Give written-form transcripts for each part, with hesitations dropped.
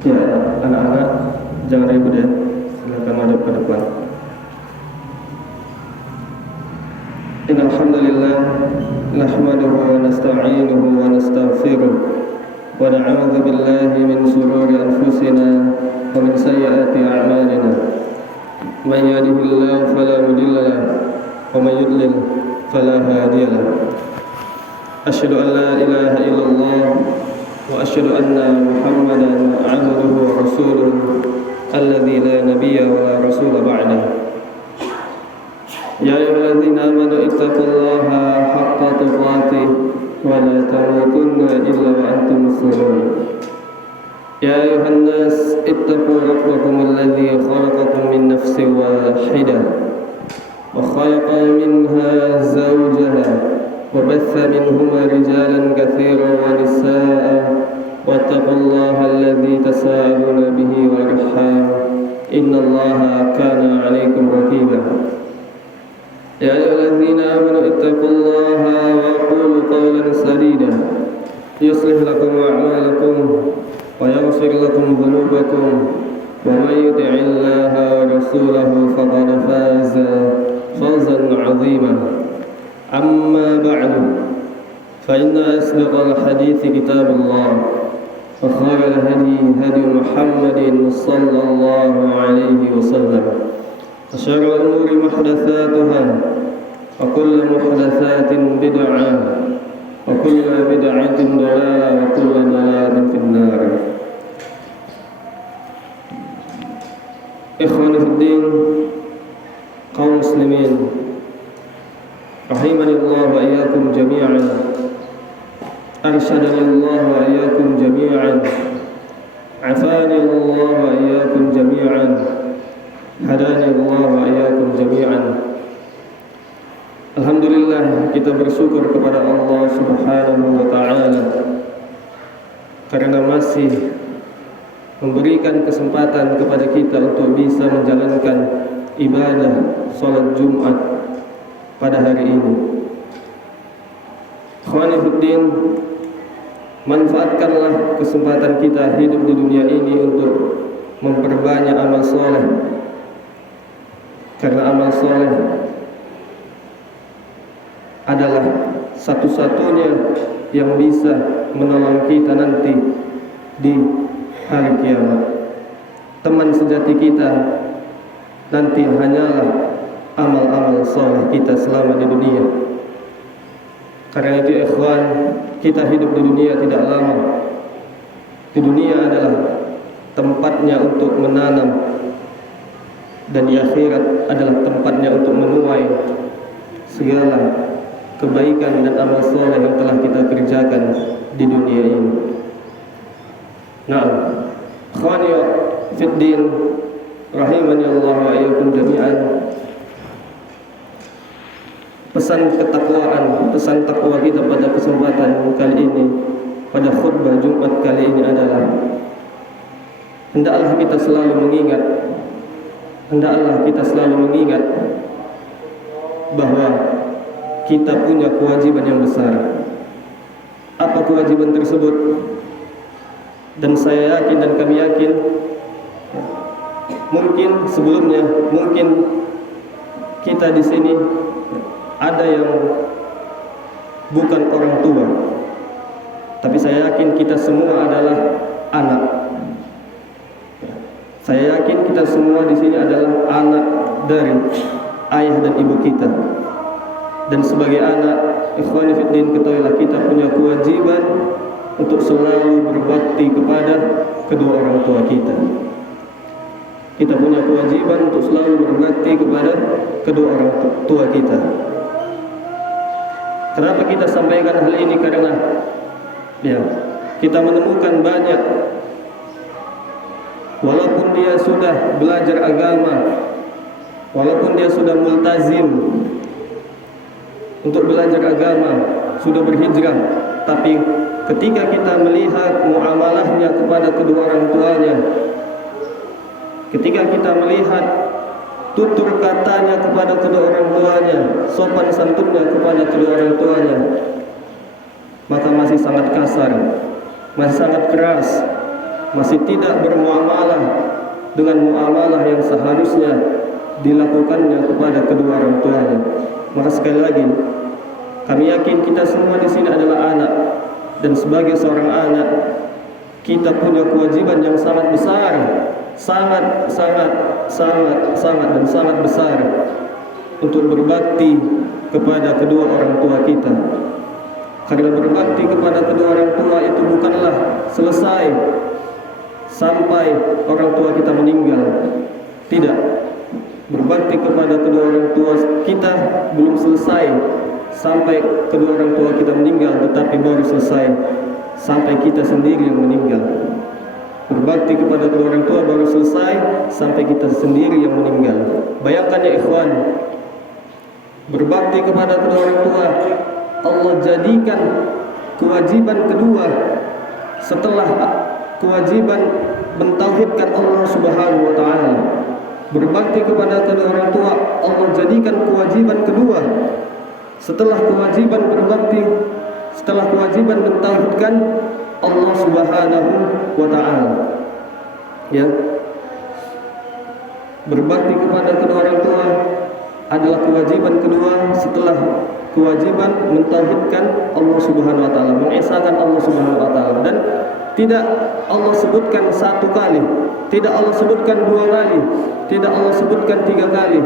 Ya, anak-anak jangan ribut ya. Silakan madep ke depan. Innal hamdalillah nahmaduhu wa nasta'inuhu wa nastaghfiruh wa na'udzu billahi min shururi anfusina wa min sayyiati a'malina. Man yahdihillahu fala mudilla lahu wa man yudlil fala hadiya lahu. Asyhadu an la ilaha illallah wa asyhadu anna Muhammadan abduhu wa rasuluhu alladzi la nabiyya wa la rasula ba'dahu. Ya ayyuhalladzina amanu ittaqullaha haqqa tuqatih wa la tamutunna illa wa antum muslimun. Ya ayyuhan nas ittaqu rabbakum alladzi khalaqakum min nafsin wahidah wa khalaqa minha zawjaha وبث منهما رجالا كثيرا ونساء واتقوا الله الذي تساءلون به والأرحام إن الله كان عليكم رقيبا. يا أيها الذين آمنوا اتقوا الله وقولوا قولا سديدا يصلح لكم أعمالكم ويغفر لكم ذنوبكم ومن يطع الله ورسوله فقد فاز فوزا عظيما. أما بعد فإن أصدق الحديث كتاب الله وخير الهدي هدي محمد صلى الله عليه وسلم وشر الأمور محدثاتها وكل محدثات بدعة وكل بدعة ضلالة وكل ضلالة في النار. Ikhwani fiddin, kaum muslimin rahimani Allah wa iyyakum jami'an, arsyadani Allah wa iyyakum jami'an, afani Allah wa iyyakum jami'an, hadani Allah wa iyyakum jami'an. Alhamdulillah, kita bersyukur kepada Allah Subhanahu wa ta'ala karena masih memberikan kesempatan kepada kita untuk bisa menjalankan ibadah salat Jumat pada hari ini. Ikhwani fiddin, manfaatkanlah kesempatan kita hidup di dunia ini untuk memperbanyak amal soleh, karena amal soleh adalah satu-satunya yang bisa menolong kita nanti di hari kiamat. Teman sejati kita nanti hanyalah amal-amal soleh kita selama di dunia. Karena itu ikhwan, kita hidup di dunia tidak lama. Di dunia adalah tempatnya untuk menanam, dan di akhirat adalah tempatnya untuk menuai segala kebaikan dan amal soleh yang telah kita kerjakan di dunia ini. Nah, ikhwani fiddin rahimani Allah wa iyyakum jami'an. Pesan ketakwaan, pesan takwa kita pada kesempatan kali ini, pada khutbah Jumat kali ini adalah hendaklah kita selalu mengingat bahwa kita punya kewajiban yang besar. Apa kewajiban tersebut? Dan saya yakin dan kami yakin, mungkin sebelumnya, mungkin kita di sini ada yang bukan orang tua, tapi saya yakin kita semua adalah anak. Saya yakin kita semua di sini adalah anak dari ayah dan ibu kita. Dan sebagai anak, ikhwani fiddin, ketahuilah kita punya kewajiban untuk selalu berbakti kepada kedua orang tua kita. Kita punya kewajiban untuk selalu berbakti kepada kedua orang tua kita. Kenapa kita sampaikan hal ini? Karena kita menemukan banyak, walaupun dia sudah belajar agama, walaupun dia sudah multazim untuk belajar agama, sudah berhijrah, tapi ketika kita melihat muamalahnya kepada kedua orang tuanya, ketika kita melihat tutur katanya kepada kedua orang tuanya, sopan santunnya kepada kedua orang tuanya, maka masih sangat kasar, masih sangat keras, masih tidak bermuamalah dengan muamalah yang seharusnya dilakukannya kepada kedua orang tuanya. Maka sekali lagi, kami yakin kita semua di sini adalah anak, dan sebagai seorang anak kita punya kewajiban yang sangat besar, sangat dan sangat besar untuk berbakti kepada kedua orang tua kita. Karena berbakti kepada kedua orang tua itu bukanlah selesai sampai orang tua kita meninggal. Tidak. Berbakti kepada kedua orang tua kita belum selesai sampai kedua orang tua kita meninggal, tetapi baru selesai sampai kita sendiri yang meninggal. Berbakti kepada kedua orang tua baru selesai sampai kita sendiri yang meninggal. Bayangkan ya ikhwan, berbakti kepada kedua orang tua Allah jadikan kewajiban kedua setelah kewajiban mentauhidkan Allah Subhanahu wa taala. Berbakti kepada kedua orang tua Allah jadikan kewajiban kedua setelah kewajiban berbakti, setelah kewajiban mentauhidkan Allah Subhanahu wa taala. Ya. Berbakti kepada kedua orang tua adalah kewajiban kedua setelah kewajiban mentauhidkan Allah Subhanahu wa taala, mengesahkan Allah Subhanahu wa taala. Dan tidak Allah sebutkan satu kali, tidak Allah sebutkan dua kali, tidak Allah sebutkan tiga kali,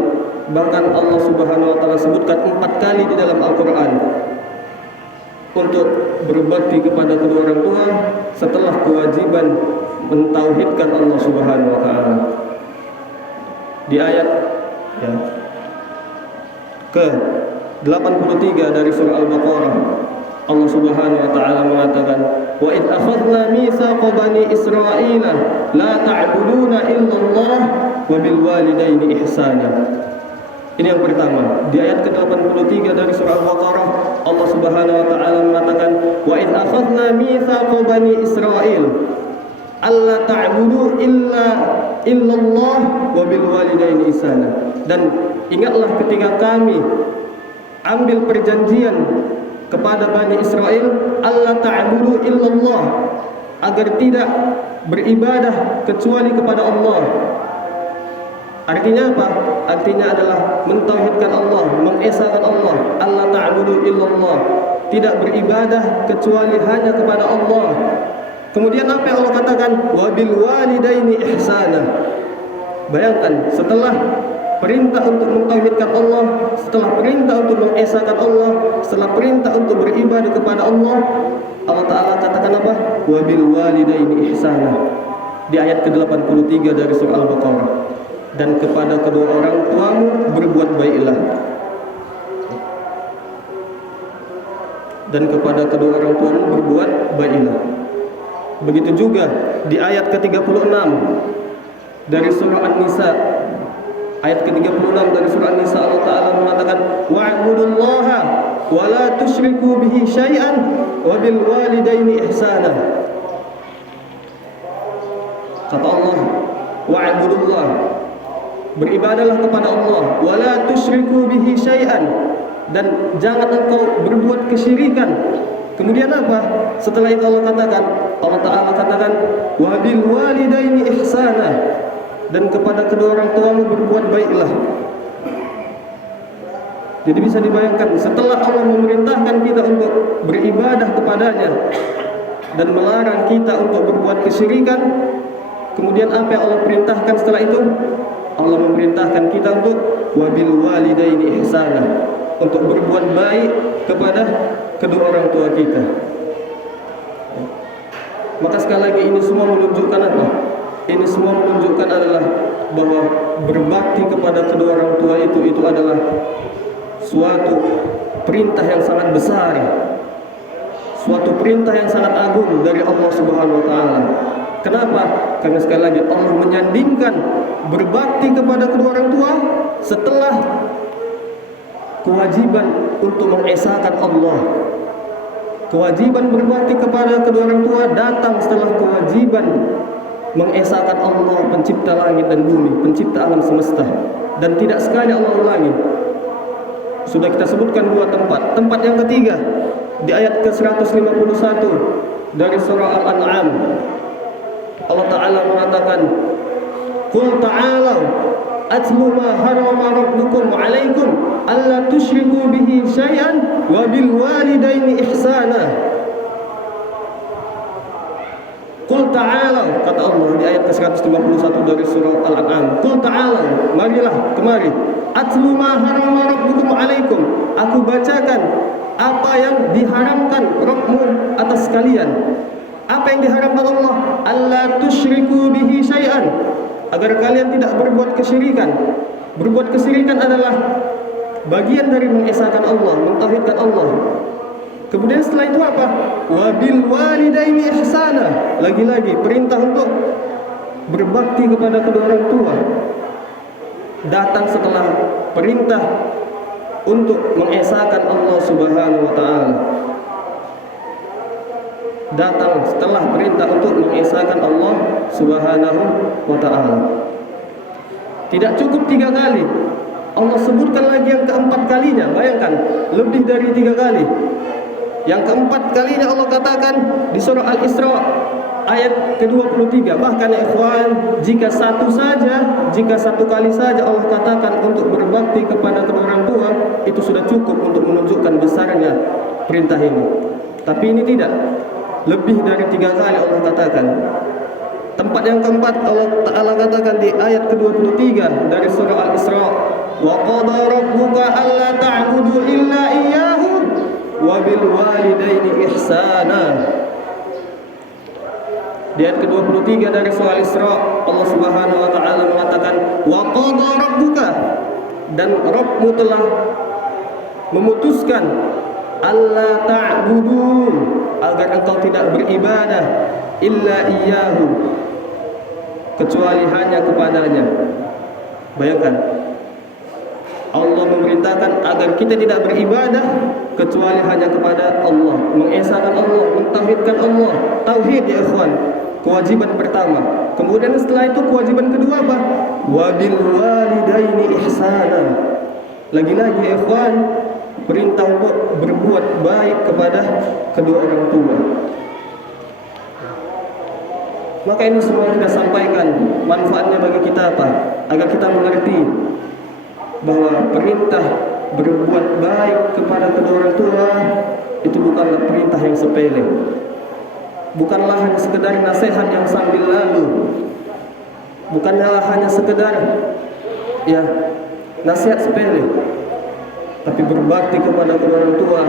bahkan Allah Subhanahu wa taala sebutkan 4 kali di dalam Al-Qur'an untuk berbakti kepada kedua orang tua setelah kewajiban mentauhidkan Allah Subhanahu wa taala. Di ayat ya, ke-83 dari surah Al-Baqarah, Allah Subhanahu wa taala mengatakan, "Wa id akhadna mitsaqa bani Israila la ta'buduna illallah wa bil walidaini ihsana." Ini yang pertama. Di ayat ke-83 dari surah Al-Baqarah, Allah Subhanahu wa taala mengatakan, "Wa id akhadna mitsaqa bani Israil alla ta'budu illallah wa bil walidaini ihsana." Dan ingatlah ketika kami ambil perjanjian kepada Bani Israel, alla ta'budu illallah, agar tidak beribadah kecuali kepada Allah. Artinya apa? Artinya adalah mentauhidkan Allah, mengesahkan Allah. Alla ta'budu illallah, tidak beribadah kecuali hanya kepada Allah. Kemudian apa yang Allah katakan? Wa bil walidaini ihsana. Bayangkan, setelah perintah untuk mentauhidkan Allah, setelah perintah untuk mengesahkan Allah, setelah perintah untuk beribadah kepada Allah, Allah Ta'ala katakan apa? Wa bil walidaini ihsana. Di ayat ke-83 dari surah Al-Baqarah. Dan kepada kedua orang tuamu berbuat baiklah. Dan kepada kedua orang tuamu berbuat baiklah. Begitu juga di ayat ke-36 dari surah An-Nisa. Ayat ke-36 dari surah An-Nisa, Allah Ta'ala mengatakan, wa'budullaha wa la tusyriku bihi syai'an wa bil walidaini ihsana. Kata Allah, wa'budullah, beribadahlah kepada Allah, wa la tusyriku bihi syai'an, dan jangan engkau berbuat kesyirikan. Kemudian apa? Setelah itu Allah Ta'ala katakan, wa bil walidaini ihsana, dan kepada kedua orang tuamu berbuat baiklah. Jadi bisa dibayangkan, setelah Allah memerintahkan kita untuk beribadah kepadanya dan melarang kita untuk berbuat kesyirikan, kemudian apa yang Allah perintahkan setelah itu? Allah memerintahkan kita untuk wabil walidaini ihsana, untuk berbuat baik kepada kedua orang tua kita. Maka sekali lagi, ini semua menunjukkan apa? Ini semua menunjukkan adalah bahwa berbakti kepada kedua orang tua itu adalah suatu perintah yang sangat besar, suatu perintah yang sangat agung dari Allah Subhanahu wa taala. Kenapa? Karena sekali lagi Allah menyandingkan berbakti kepada kedua orang tua setelah kewajiban untuk mengesahkan Allah. Kewajiban berbakti kepada kedua orang tua datang setelah kewajiban mengesahkan Allah, pencipta langit dan bumi, pencipta alam semesta. Dan tidak sekali Allah ulangi. Sudah kita sebutkan 2 tempat. Tempat yang ketiga di ayat ke-151 dari surah Al-An'am, Allah Ta'ala mengatakan, Qul ta'alaw atlu ma harama rabbukum alaikum alla tusyriku bihi syai'an wa bil walidaini ihsana. Qul ta'alaw, kata Allah di ayat ke-151 dari surah Al-An'am. Qul ta'alaw, marilah kemari. Atlu ma harama rabbukum alaikum, aku bacakan apa yang diharamkan Rabbmu atas kalian. Apa yang diharamkan Allah? Alla tusyriku bihi syai'an, agar kalian tidak berbuat kesyirikan. Berbuat kesyirikan adalah bagian dari mengesahkan Allah, mentauhidkan Allah. Kemudian setelah itu apa? Wabil walidaini ihsana. Lagi-lagi perintah untuk berbakti kepada kedua orang tua datang setelah perintah untuk mengesahkan Allah Subhanahu wa taala. Datang setelah perintah untuk mengesahkan Allah Subhanahu wa taala. Tidak cukup 3 kali, Allah sebutkan lagi yang keempat kalinya. Bayangkan, lebih dari 3 kali. Yang keempat kalinya Allah katakan di surah Al-Isra ayat ke-23. Bahkan ya ikhwan, jika satu kali saja Allah katakan untuk berbakti kepada kedua orang tua, itu sudah cukup untuk menunjukkan besarnya perintah ini. Tapi ini tidak. Lebih dari 3 kali Allah katakan. Tempat yang keempat Allah Ta'ala katakan di ayat ke-23 dari surah Al-Isra, wa qada rabbuka alla ta'budu illa iyyahu wa bil walidaini ihsana. Di ayat ke-23 dari surah Al-Isra, Allah Subhanahu wa taala mengatakan wa qada rabbuka, dan Rabbmu telah memutuskan alla ta'budu, agar engkau tidak beribadah illa iyyahu, kecuali hanya kepadanya. Bayangkan, Allah memerintahkan agar kita tidak beribadah kecuali hanya kepada Allah, mengesahkan Allah, mentauhidkan Allah. Tauhid ya ikhwan, kewajiban pertama. Kemudian setelah itu kewajiban kedua apa? Wabil walidaini ihsana. Lagi-lagi ya ikhwan, perintah untuk berbuat baik kepada kedua orang tua. Maka ini semua kita sampaikan, manfaatnya bagi kita apa? Agar kita mengerti bahwa perintah berbuat baik kepada kedua orang tua itu bukanlah perintah yang sepele. Bukanlah hanya sekedar nasihat yang sambil lalu. Bukanlah hanya sekedar ya nasihat sepele. Tapi berbakti kepada kedua orang tua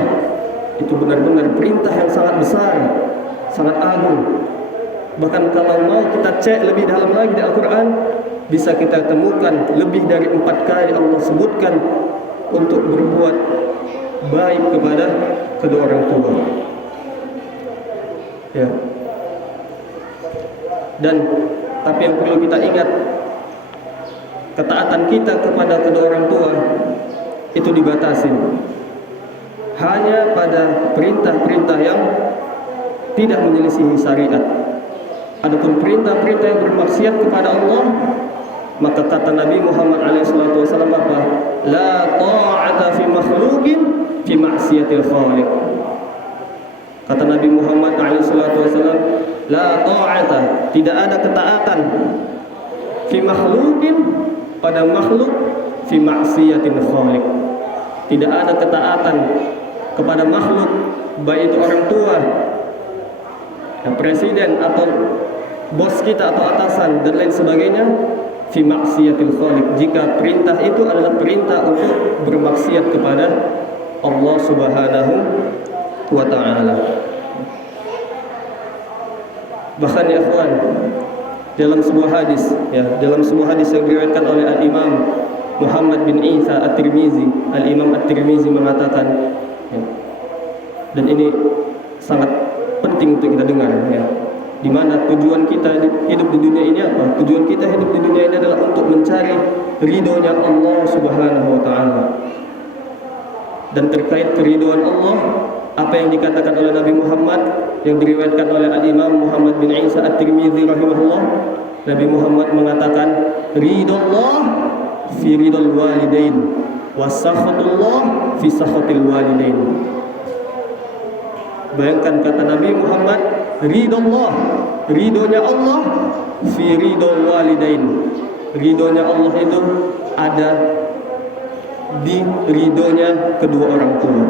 itu benar-benar perintah yang sangat besar, sangat agung. Bahkan kalau mau kita cek lebih dalam lagi di Al-Quran, bisa kita temukan lebih dari 4 kali Allah sebutkan untuk berbuat baik kepada kedua orang tua. Ya. Dan tapi yang perlu kita ingat, ketaatan kita kepada kedua orang tua itu dibatasi hanya pada perintah-perintah yang tidak menyelisihi syariat. Adapun perintah-perintah yang bermaksiat kepada Allah, maka kata Nabi Muhammad SAW apa? La ta'ata fi makhluqin fi ma'siyatil khaliq. Kata Nabi Muhammad SAW, la ta'ata, tidak ada ketaatan fi makhluqin, pada makhluk, fi ma'siyatil khaliq. Tidak ada ketaatan kepada makhluk, baik itu orang tua, presiden atau bos kita atau atasan dan lain sebagainya, fi maksiatil khaliq, jika perintah itu adalah perintah untuk bermaksiat kepada Allah Subhanahu wa taala. Bahkan ya ikhwan, dalam sebuah hadis yang diriwayatkan oleh Al-Imam Muhammad bin Isa At-Tirmizi, Al-Imam At-Tirmizi mengatakan ya, dan ini sangat penting untuk kita dengar ya, di mana tujuan kita hidup di dunia ini apa? Tujuan kita hidup di dunia ini adalah untuk mencari ridhonya Allah Subhanahu wa taala. Dan terkait keridhaan Allah, apa yang dikatakan oleh Nabi Muhammad yang diriwayatkan oleh Al-Imam Muhammad bin Isa At-Tirmizi rahimahullah, Nabi Muhammad mengatakan ridallah fi ridal walidain wa sakhatullah fi sakhatil walidain. Bayangkan kata Nabi Muhammad, ridallah, ridhonya Allah, fi ridal walidain, ridhonya Allah itu ada di ridhonya kedua orang tua.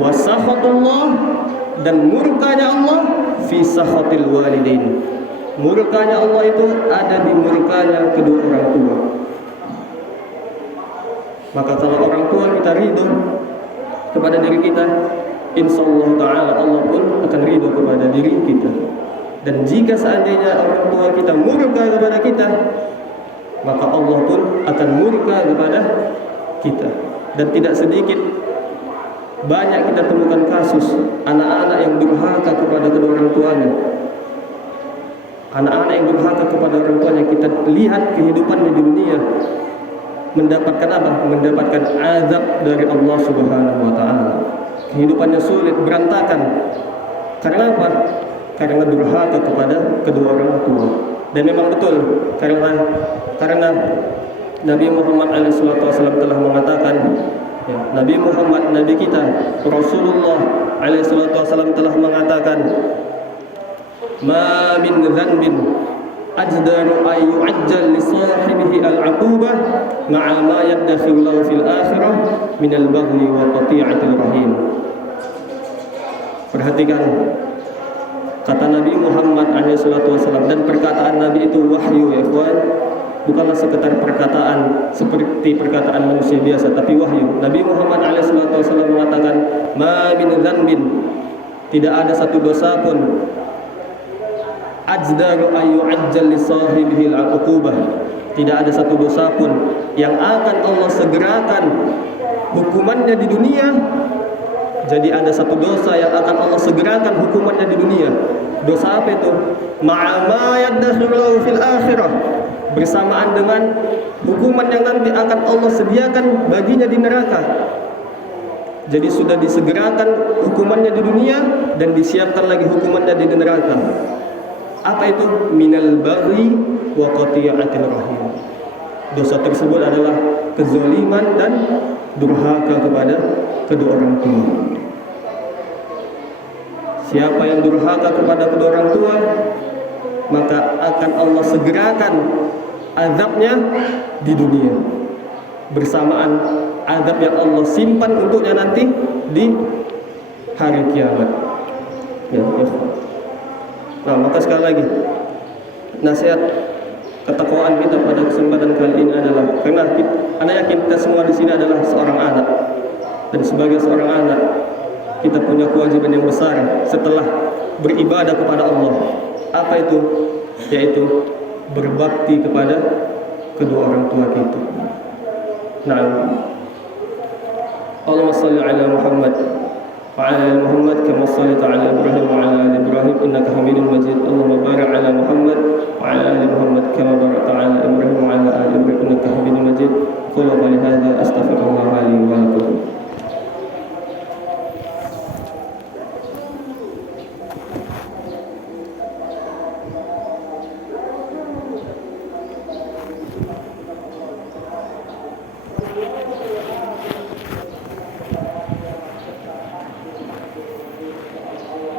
Wa sakhatullah, dan murkanya Allah, fi sakhatil walidain, murkanya Allah itu ada di murkanya kedua orang tua. Maka kalau orang tua kita ridho kepada diri kita, insyaallah ta'ala Allah pun akan ridho kepada diri kita. Dan jika seandainya orang tua kita murka kepada kita, maka Allah pun akan murka kepada kita. Dan tidak sedikit banyak kita temukan kasus anak-anak yang durhaka kepada kedua orang tuanya. Anak-anak yang durhaka kepada orang tuanya, kita lihat kehidupannya di dunia mendapatkan apa? Mendapatkan azab dari Allah Subhanahu wa taala. Kehidupannya sulit, berantakan. Karena apa? Karena durhaka kepada kedua orang tua. Dan memang betul, karena Nabi Muhammad SAW telah mengatakan, ya, Nabi Muhammad, Nabi kita Rasulullah SAW telah mengatakan, ma min dhanbin ajdaru ay yu'ajjal li sahibihi al-'uqubah ma'a ma yadkhilu lahu fil akhirah min al-baghyi wa qati'atil rahim. Perhatikan kata Nabi Muhammad SAW, dan perkataan Nabi itu wahyu, ya ikhwan, bukanlah sekedar perkataan seperti perkataan manusia biasa, tapi wahyu. Nabi Muhammad SAW mengatakan, ma min dhanbin, tidak ada satu dosa pun, ajdaru ayu ajjal li sahibihi al-uqubah, tidak ada satu dosa pun yang akan Allah segerakan hukumannya di dunia. Jadi ada satu dosa yang akan Allah segerakan hukumannya di dunia. Dosa apa itu? Ma'a ma yadkhilu fil akhirah, bersamaan dengan hukuman yang nanti akan Allah sediakan baginya di neraka. Jadi sudah disegerakan hukumannya di dunia dan disiapkan lagi hukumannya di neraka. Apa itu? Minal baghi wa qati'atil rahim. Dosa tersebut adalah kezaliman dan durhaka kepada kedua orang tua. Siapa yang durhaka kepada kedua orang tua, maka akan Allah segerakan azabnya di dunia bersamaan azab yang Allah simpan untuknya nanti di hari kiamat. Ya. Nah, maka sekali lagi nasihat ketakwaan kita pada kesempatan kali ini adalah, karena anak yakin kita semua di sini adalah seorang anak, dan sebagai seorang anak kita punya kewajiban yang besar setelah beribadah kepada Allah. Apa itu? Yaitu berbakti kepada kedua orang tua kita. Nah, Allahumma shalli ala Muhammad wa ala ali Muhammad kama shallaita ala Ibrahim wa ala ali Ibrahim innaka Hamidum Majid. Allahumma barik ala Muhammad wa ala ali Muhammad kama barakta ala Ibrahim wa ala ali Ibrahim innaka Hamidum Majid. Qul qawli hadza astaghfirullah li wa lakum.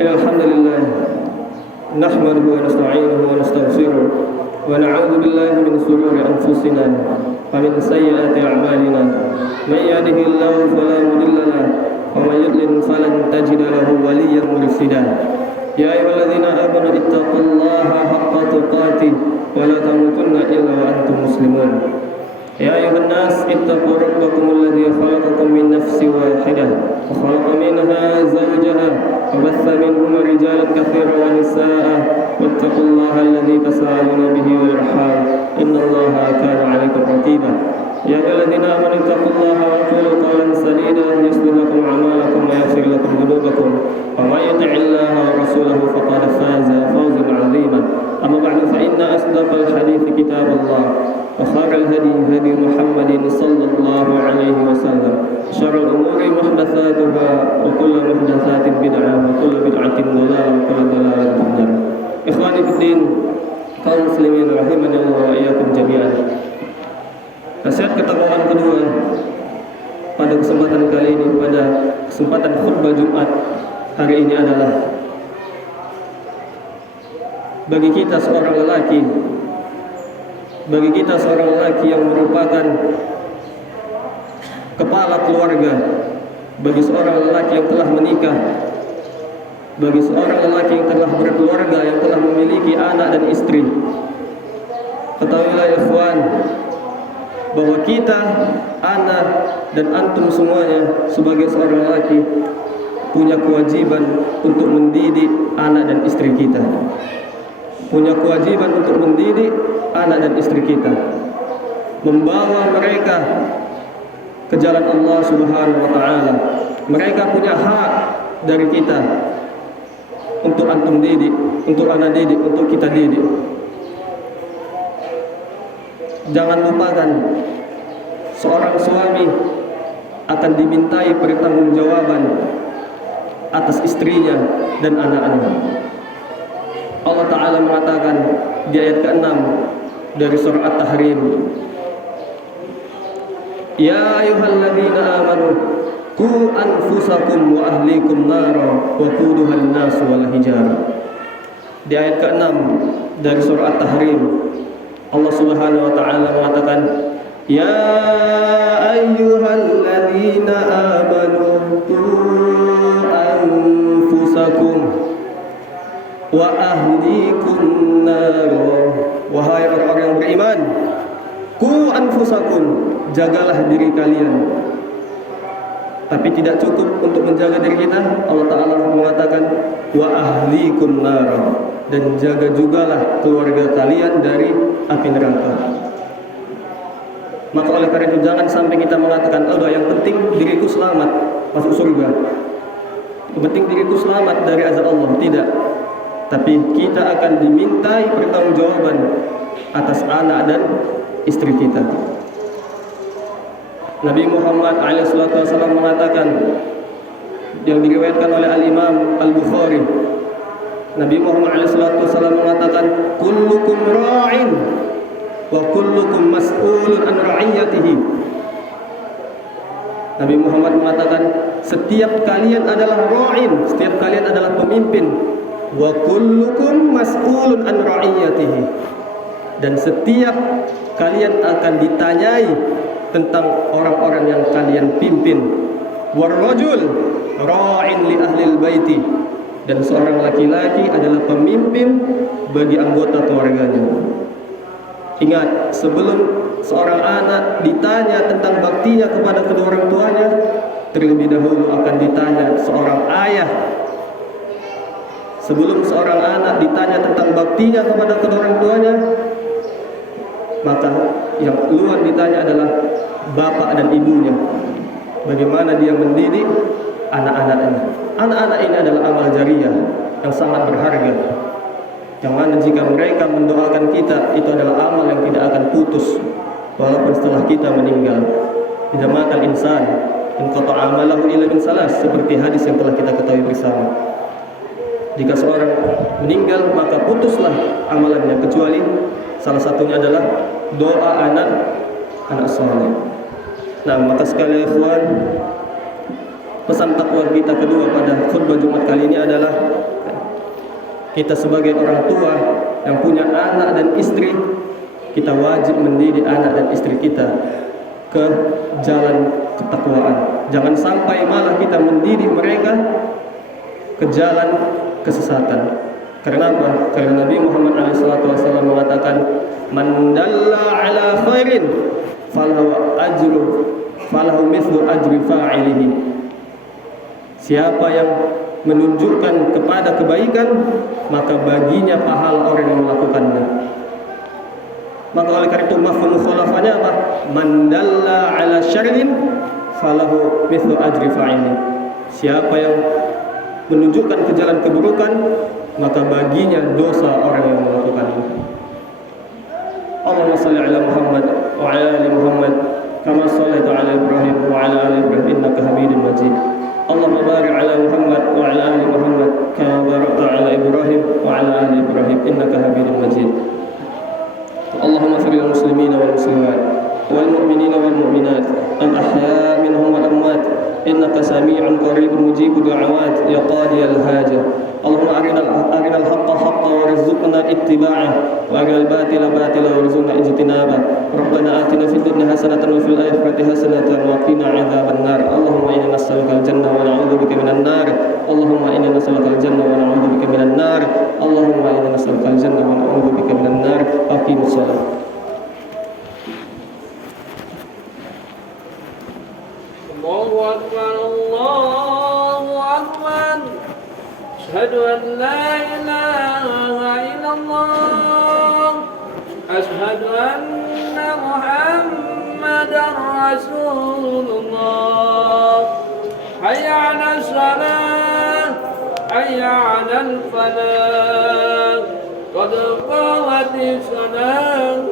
Alhamdulillah, nahmaduhu wa nasta'inuhu wa nastaghfiruh wa na'udzu billahi min shururi anfusina wa min sayyiati a'malina. May yahdihillahu fala mudilla lahu wa may yudlil falan tajida lahu waliyyan murshida. Ya ayyuhalladzina amanu ittaqullaha haqqa tuqatih wa la tamutunna illa wa antum muslimun. Ya ayyuhan nas ittaqu rabbakum alladzi khalaqakum min nafsin wahidah wa khalaqa minha zawjaha wa batha minhuma rijalan katsiran wa nisaa'a wattaqullaha alladzi tasaaluna bihi wal arham innallaha kana 'alaykum raqiba. Ya ayyuhalladzina amanu ittaqullaha wa qulu qawlan sadida yuslih lakum a'malakum wa yaghfir lakum dhunubakum wa may yuti'illaha wa rasulahu faqad faza fawzan 'azima. Amma ba'du fa inna asdaqal hadithi kitabullah وخير الهدي هدي محمد صلى الله عليه وسلم شر الأمور محدثاتها وكل محدثات بدعة وكل بدعة ضلالة وكل ضلالة في النار. Ikhwani fiddin, kaum muslimin rahimani Allah wa iyyakum jami'an. Nasihat ketakwaan kedua pada kesempatan kali ini, pada kesempatan khutbah Jumat hari ini adalah bagi kita seorang lelaki, bagi kita seorang lelaki yang merupakan kepala keluarga, bagi seorang lelaki yang telah menikah, bagi seorang lelaki yang telah berkeluarga, yang telah memiliki anak dan istri, ketahuilah ya ikhwan, bahwa kita, anak dan antum semuanya sebagai seorang lelaki punya kewajiban untuk mendidik anak dan istri kita, punya kewajiban untuk mendidik anak dan istri kita, membawa mereka ke jalan Allah Subhanahu wa taala. Mereka punya hak dari kita untuk antum didik, untuk anak didik, untuk kita didik. Jangan lupakan, seorang suami akan dimintai pertanggungjawaban atas istrinya dan anak-anaknya. Allah Ta'ala mengatakan di ayat ke-6 dari surah At-Tahrim, Ya ayyuhalladzina amanu qu anfusakum wa ahlikum nara wa quduhan nas wal hijarah. Di ayat ke-6 dari surah At-Tahrim, Allah Subhanahu wa taala mengatakan, Ya ayyuhalladzina amanu qu anfusakum wa ahlikum nara. Wahai orang-orang yang beriman, qu anfusakum, jagalah diri kalian. Tapi tidak cukup untuk menjaga diri kita. Allah Ta'ala mengatakan wa ahlikum nar, dan jaga jugalah keluarga kalian dari api neraka. Maka oleh karena itu jangan sampai kita mengatakan, oh yang penting diriku selamat masuk surga, yang penting diriku selamat dari azab Allah. Tidak. Tapi kita akan dimintai pertanggungjawaban atas anak dan istri kita. Nabi Muhammad SAW mengatakan, yang diriwayatkan oleh Al-Imam Al-Bukhari, Nabi Muhammad SAW mengatakan, kullukum ra'in wa kullukum mas'ulun an ra'iyatihi. Nabi Muhammad mengatakan, setiap kalian adalah ra'in, setiap kalian adalah pemimpin, wa kullukum mas'ulun an ra'iyatihi, dan setiap kalian akan ditanyai tentang orang-orang yang kalian pimpin. Warrajul ra'in li ahlil baiti, dan seorang laki-laki adalah pemimpin bagi anggota keluarganya. Ingat, sebelum seorang anak ditanya tentang baktinya kepada kedua orang tuanya, terlebih dahulu akan ditanya seorang ayah. Sebelum seorang anak ditanya tentang baktinya kepada kedua orang tuanya, maka yang keluar ditanya adalah bapak dan ibunya. Bagaimana dia mendidik anak-anaknya. Anak-anak ini adalah amal jariyah yang sangat berharga, yang mana jika mereka mendoakan kita, itu adalah amal yang tidak akan putus walaupun setelah kita meninggal. Idza matal insan inqata'a amalahu illa min salas, seperti hadis yang telah kita ketahui bersama. Jika seorang meninggal maka putuslah amalannya, kecuali salah satunya adalah doa anak soleh. Nah, maka sekali ikhwan, pesan takwa kita kedua pada khutbah Jumat kali ini adalah kita sebagai orang tua yang punya anak dan istri, kita wajib mendidik anak dan istri kita ke jalan ketakwaan. Jangan sampai malah kita mendidik mereka ke jalan kesesatan. Karena apa? Karena Nabi Muhammad SAW mengatakan, man dalla ala khairin falahu mithlu ajri fa'ilihi. Siapa yang menunjukkan kepada kebaikan, maka baginya pahala orang yang melakukannya. Maka oleh karena itu mafhum mukhalafahnya apa? Man dalla ala syarrin falahu mithlu ajri fa'ilihi. Siapa yang menunjukkan ke jalan keburukan, maka baginya dosa orang yang melakukannya. Allahumma shalli ala Muhammad wa ala ali Muhammad kama shallaita ala Ibrahim wa ala ali Ibrahim innaka Hamidum Majid. Allahumma barik ala Muhammad wa ala ali Muhammad kama barakta ala Ibrahim wa ala ali Ibrahim innaka Hamidum Majid. Allahumma ighfir lil muslimina wal muslimat wal mu'minina wal mu'minat al ahya' minhum wal amwat innaka sami'un qaribun mujibud du'awat ya qadiyal hajah. Allahumma arinal haqqa haqqan warzuqna ittiba'ah wa arinal batila batila warzuqna ijtinabah. Rabbana atina fid dunya hasanatan wa fil akhirati hasanatan wa qina adzaban nar. Allahumma inna nas'aluka al-jannah wa na'udzu bika minan nar. Allahumma inna nas'aluka al-jannah wa na'udzu bika minan nar. Allahumma inna nas'aluka al-jannah wa na'udzu bika minan nar. Aqimus shalah. Allahu akbar, Allahu akbar. Asyhadu an la ilaha illallah. Asyhadu anna Muhammadar Rasulullah. Hayya 'alas salah, hayya 'alal falah. Qad qamatis salah,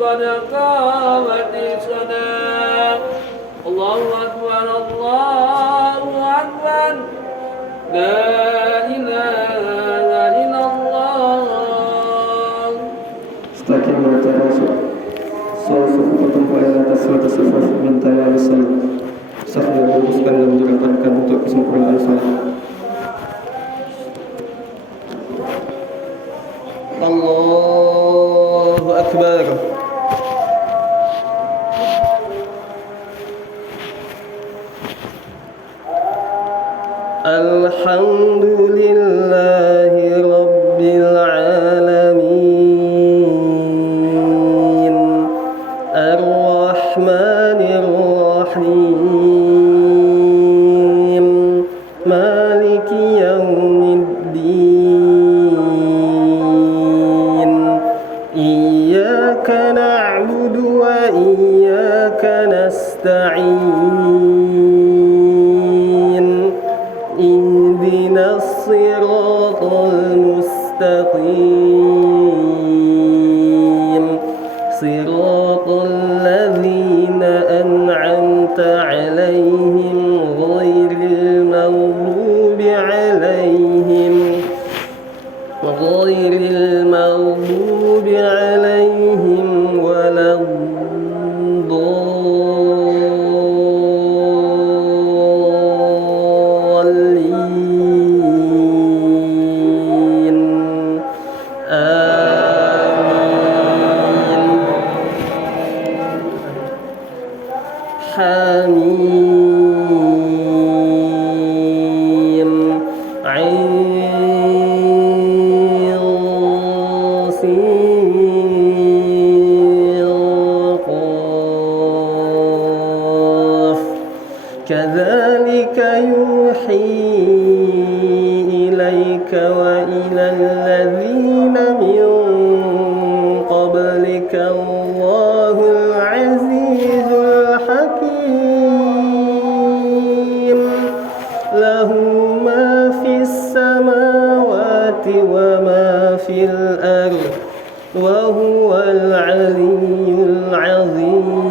qad qamatis salah. Allahu akbar, Allahu akbar. La ilaha illallah. Setelah kita berbicara soal suku pertempuran atas suatu safaf min tamam salat. Saf yang diluruskan dan dirapatkan untuk kesempurnaan salat. Allahu Akbar. Alhamdulillahi Rabbil Alamin Ar-Rahmanir Rahim Maliki Yawmiddin Iyyaka na'budu wa iyyaka nasta'in اهدنا الصراط المستقيم صراط الذين أنعمت عليهم غير المغضوب عليهم ولا حميم عين صين قاف كذلك يوحي إليك وإلى الذين من قبلك الله العزيز الحكيم له ما في السماوات وما في الأرض وهو العلي العظيم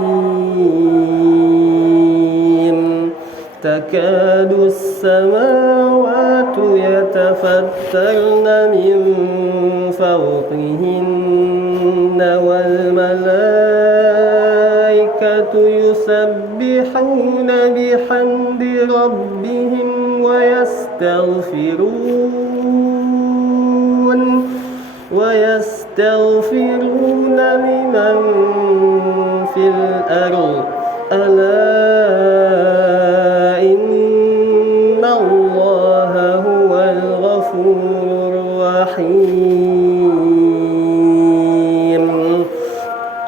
تكاد السماوات يتفطرن من فوقهن والملائكة يسبحون بحمد ربهم ويستغفرون لمن في الأرض ألا إن الله هو الغفور الرحيم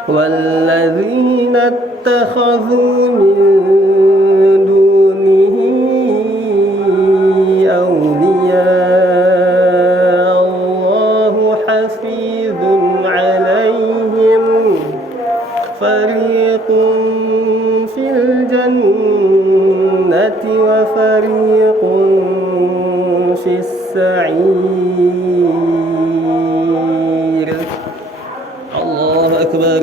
والذين اتخذوا من دونه أولياء الله حفيظ عليهم فريق في الجنة وفريق في السعير الله أكبر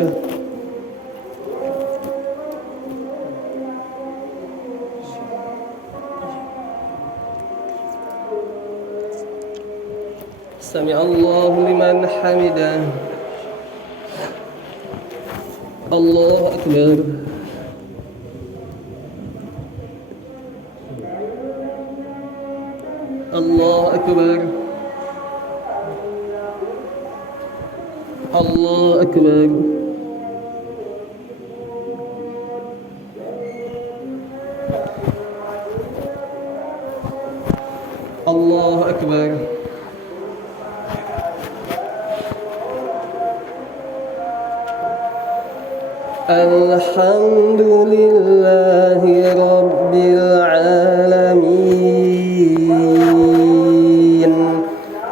سمع الله لمن حمده الله أكبر الله أكبر الله أكبر الله أكبر الحمد لله رب العالمين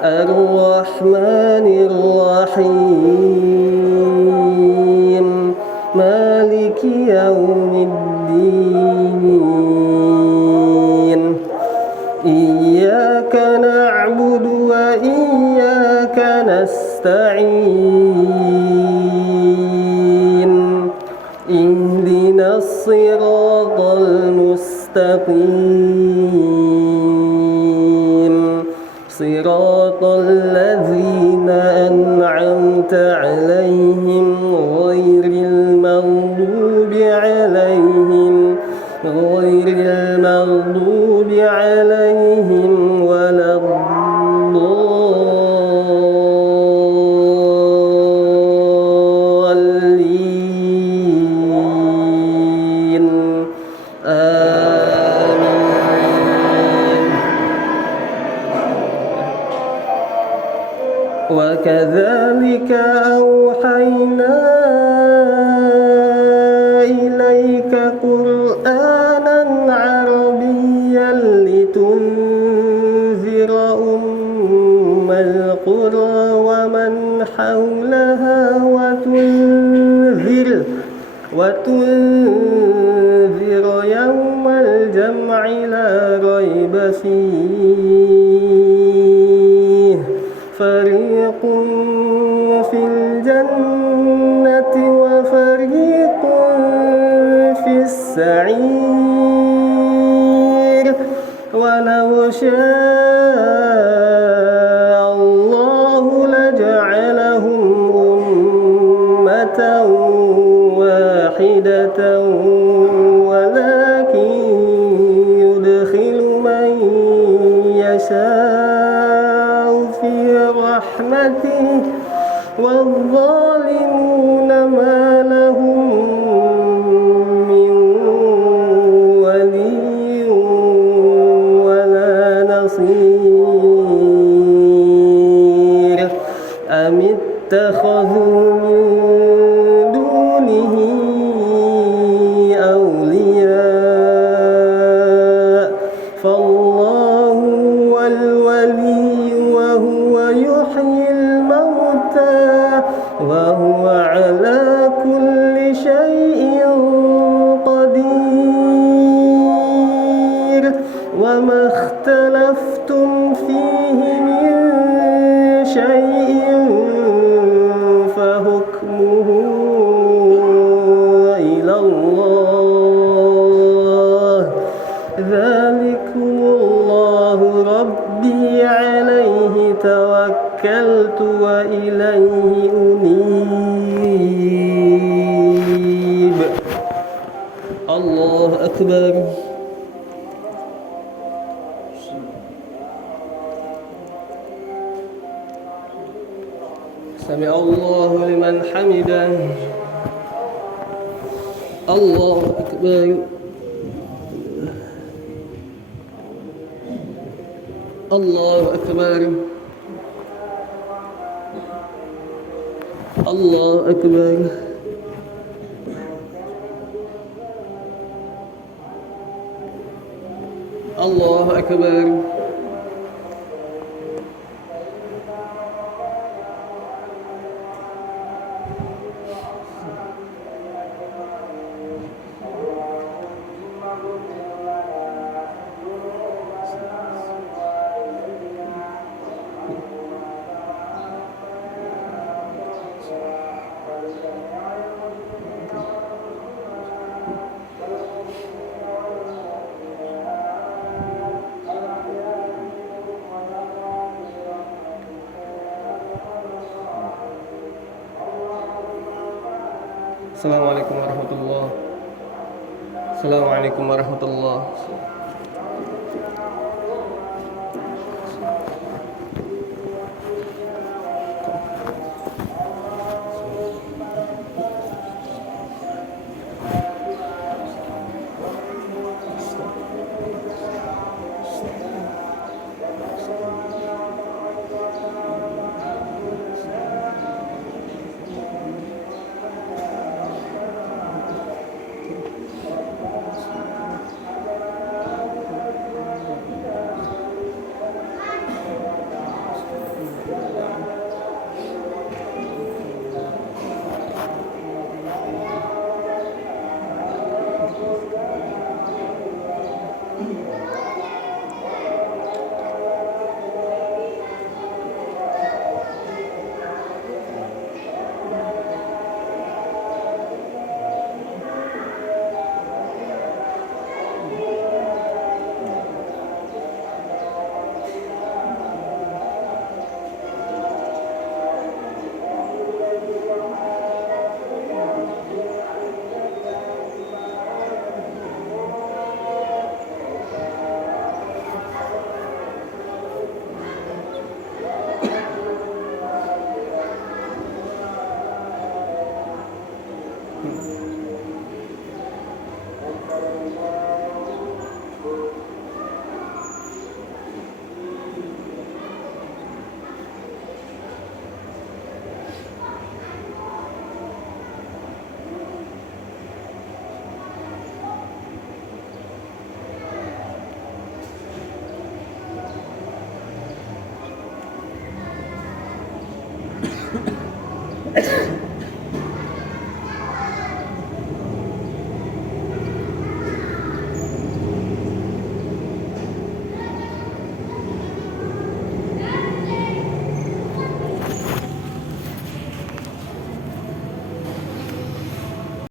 الرحمن الرحيم مالك يوم الدين إياك نعبد وإياك نستعين اهدنا الصراط المستقيم صراط الذين أنعمت عليهم غير المغضوب غير المغضوب عليهم ولا الضالين آمين. وكذلك أوحينا إليك قرآنا عربيا لتنذر أم القرى ومن حولها وتنذر يوم الجمع لا ريب فيه فريق في الجنة وفريق في السعير ولو شاء الله لجعلهم أمة واحدة ولكن يدخل من يشاء في رحمته والظالمون ما لهم من ولي ولا نصير أم اتخذوا من دونه أولياء فالله هو الولي وهو يحيي الموتى وهو على كل شيء قدير وما اختلفتم فيه من شيء فحكمه إلى الله ذلكم الله ربي عليه توكلت وإليه أنيب. الله أكبر. سمع الله لمن حمده. الله أكبر. الله أكبر. الله أكبر. الله أكبر. Assalamualaikum warahmatullahi wabarakatuh. Assalamualaikum warahmatullahi wabarakatuh.